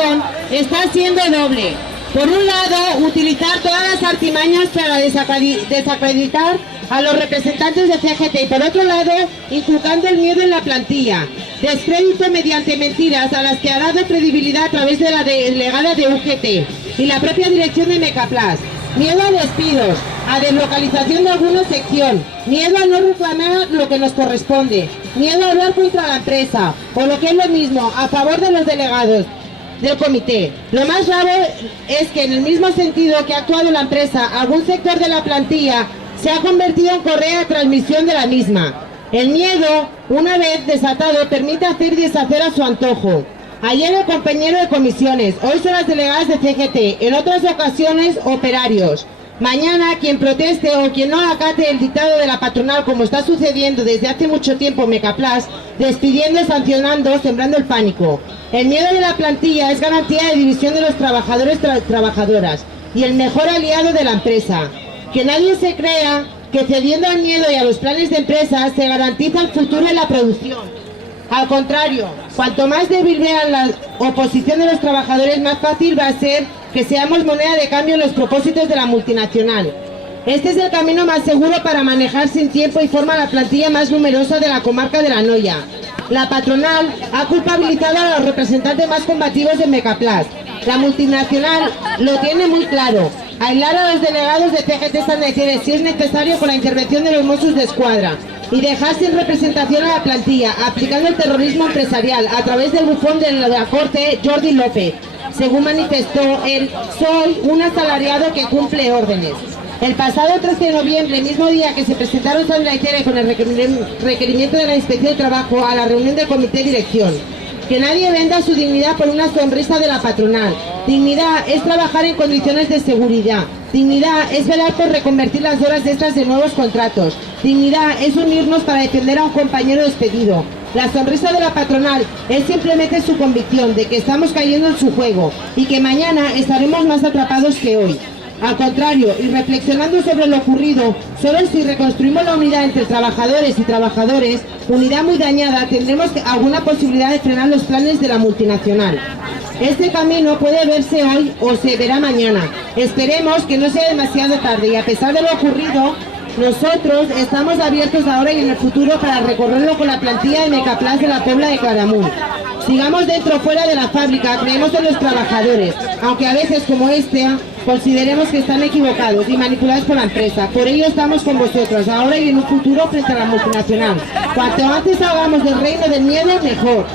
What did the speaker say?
gestión está siendo doble. Por un lado, utilizar todas las artimañas para desacreditar a los representantes de CGT y por otro lado, inculcando el miedo en la plantilla, descrédito mediante mentiras a las que ha dado credibilidad a través de la delegada de UGT y la propia dirección de Mecaplas, miedo a despidos, a deslocalización de alguna sección, miedo a no reclamar lo que nos corresponde, miedo a hablar contra la empresa o lo que es lo mismo, a favor de los delegados del comité. Lo más grave es que en el mismo sentido que ha actuado la empresa, algún sector de la plantilla se ha convertido en correa de transmisión de la misma. El miedo, una vez desatado, permite hacer y deshacer a su antojo. Ayer el compañero de comisiones, hoy son las delegadas de CGT, en otras ocasiones operarios. Mañana quien proteste o quien no acate el dictado de la patronal, como está sucediendo desde hace mucho tiempo en Mecaplas, despidiendo, sancionando, sembrando el pánico. El miedo de la plantilla es garantía de división de los trabajadores y trabajadoras y el mejor aliado de la empresa. Que nadie se crea que cediendo al miedo y a los planes de empresa se garantiza el futuro de la producción. Al contrario, cuanto más débil vean la oposición de los trabajadores, más fácil va a ser que seamos moneda de cambio en los propósitos de la multinacional. Este es el camino más seguro para manejar sin tiempo y forma la plantilla más numerosa de la comarca de La Noya. La patronal ha culpabilizado a los representantes más combativos de Mecaplas. La multinacional lo tiene muy claro: aislar a los delegados de CGT Sanitaires si es necesario con la intervención de los Mossos d'Esquadra y dejar sin representación a la plantilla, aplicando el terrorismo empresarial a través del bufón de la corte Jordi López. Según manifestó él, soy un asalariado que cumple órdenes. El pasado 13 de noviembre, mismo día que se presentaron Sanitaires con el requerimiento de la Inspección de Trabajo a la reunión del comité de dirección. Que nadie venda su dignidad por una sonrisa de la patronal. Dignidad es trabajar en condiciones de seguridad. Dignidad es velar por reconvertir las horas extras en nuevos contratos. Dignidad es unirnos para defender a un compañero despedido. La sonrisa de la patronal es simplemente su convicción de que estamos cayendo en su juego y que mañana estaremos más atrapados que hoy. Al contrario, y reflexionando sobre lo ocurrido, solo si reconstruimos la unidad entre trabajadores y trabajadores, unidad muy dañada, tendremos alguna posibilidad de frenar los planes de la multinacional. Este camino puede verse hoy o se verá mañana. Esperemos que no sea demasiado tarde y a pesar de lo ocurrido, nosotros estamos abiertos ahora y en el futuro para recorrerlo con la plantilla de Mecaplas de la Puebla de Claramunt. Sigamos dentro o fuera de la fábrica, creemos en los trabajadores, aunque a veces como consideremos que están equivocados y manipulados por la empresa. Por ello estamos con vosotros, ahora y en un futuro frente a la multinacional. Cuanto antes hagamos del reino del miedo, mejor.